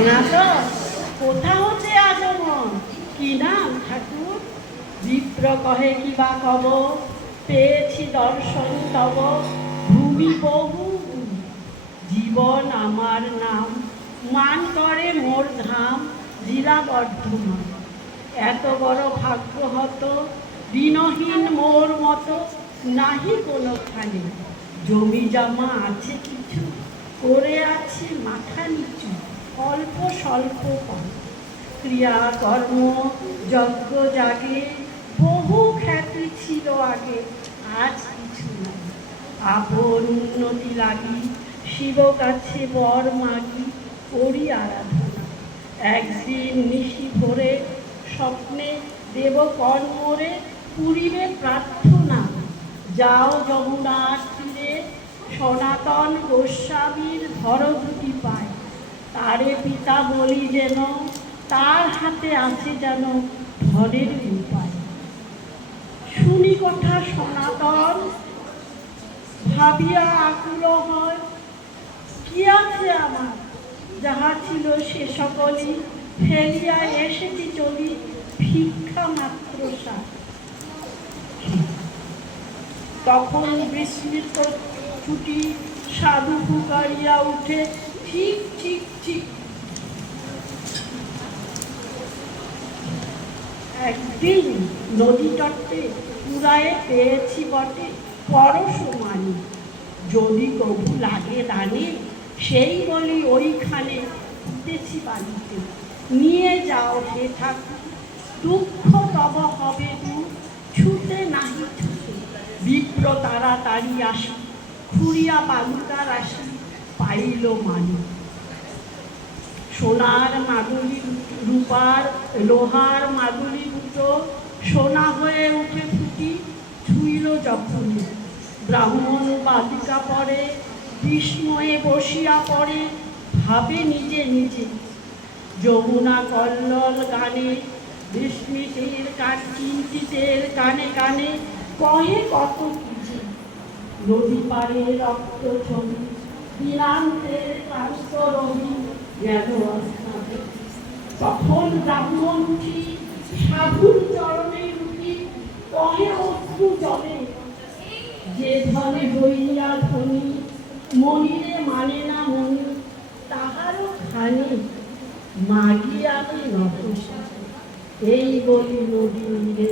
সনাতন কোথা হতে আগমন, কি নাম ঠাকুর? বিপ্র কহে কিবা কব, পেয়েছি দর্শন তব ভূমি বহু। জীবন আমার নাম, মান করে মোর ধাম জেলা বর্ধমান। এত বড় ভাগ্য হত, ঋণহীন মোর মতো নাহি কোনোখানে। জমি জমা আছে কিছু, করে আছে মাথা নিচু, অল্প স্বল্প কম। ক্রিয়া কর্ম যজ্ঞ জাগে, বহু খ্যাতি ছিল আগে, আজ কিছু নাই। আপন উন্নতি লাগি, শিব কাছে বর মাগি, করি আরাধনা। একদিন নিশি ভোরে স্বপ্নে দেব কর্মরে পুরিবে প্রার্থনা। যাও যমুনার তীরে, সনাতন গোস্বামীর ধর দুটি পায়। তারে পিতা বলি যেন, তার হাতে আছে যেন ধনের উপায়। শুনি কথা সনাতন, ভাবিয়া আকুল হয়, কি আছে আমার যাহা ছিল সে সকলই ফেলিয়া এসেছি চলি, ভিক্ষা মাত্র সার। তখন বিস্মৃত ছুটি সাধু পুকারিয়া উঠে, ঠিক ঠিক ঠিক। একদিন নদী তটে পুরায়ে পেয়েছি বটে পরশমানি। যদি কবু লাগে দানে, সেই বলি ওইখানে উঠেছি বাড়িতে। নিয়ে যাও হে ঠাকুর, দুঃখ তব হবে দূর, ছুতে নাহি ছুতে। বিপ্র তাড়াতাড়ি আসি, খুঁড়িয়া বালুকার আসি, পাইল মানি। সোনার মাদুলি রূপার লোহার মাদুলি দুটো, সোনা হয়ে উঠে ফুটি, ছুঁইল যখনই। ব্রাহ্মণ বালিকা পরে বিস্ময়ে বসিয়া পড়ে, ভাবে নিজে নিজে। যমুনা কল্লোল গানে, বিস্মিতের চিন্তিতের কানে কানে কহে কত কিছু। নদী পাড়ে রক্ত ছবি, দিনান্তের ক্লান্ত রবি গেল আস্থাতে। তখন ব্রাহ্মণ উঠি, সাধুর চরণে রুটি, কহে অশ্রু জলে। যে ধনে হইয়া ধনী, মনিরে মানে না মনি, তাহারও খানি মাগি আমি নত। এই বলি নদী নীরে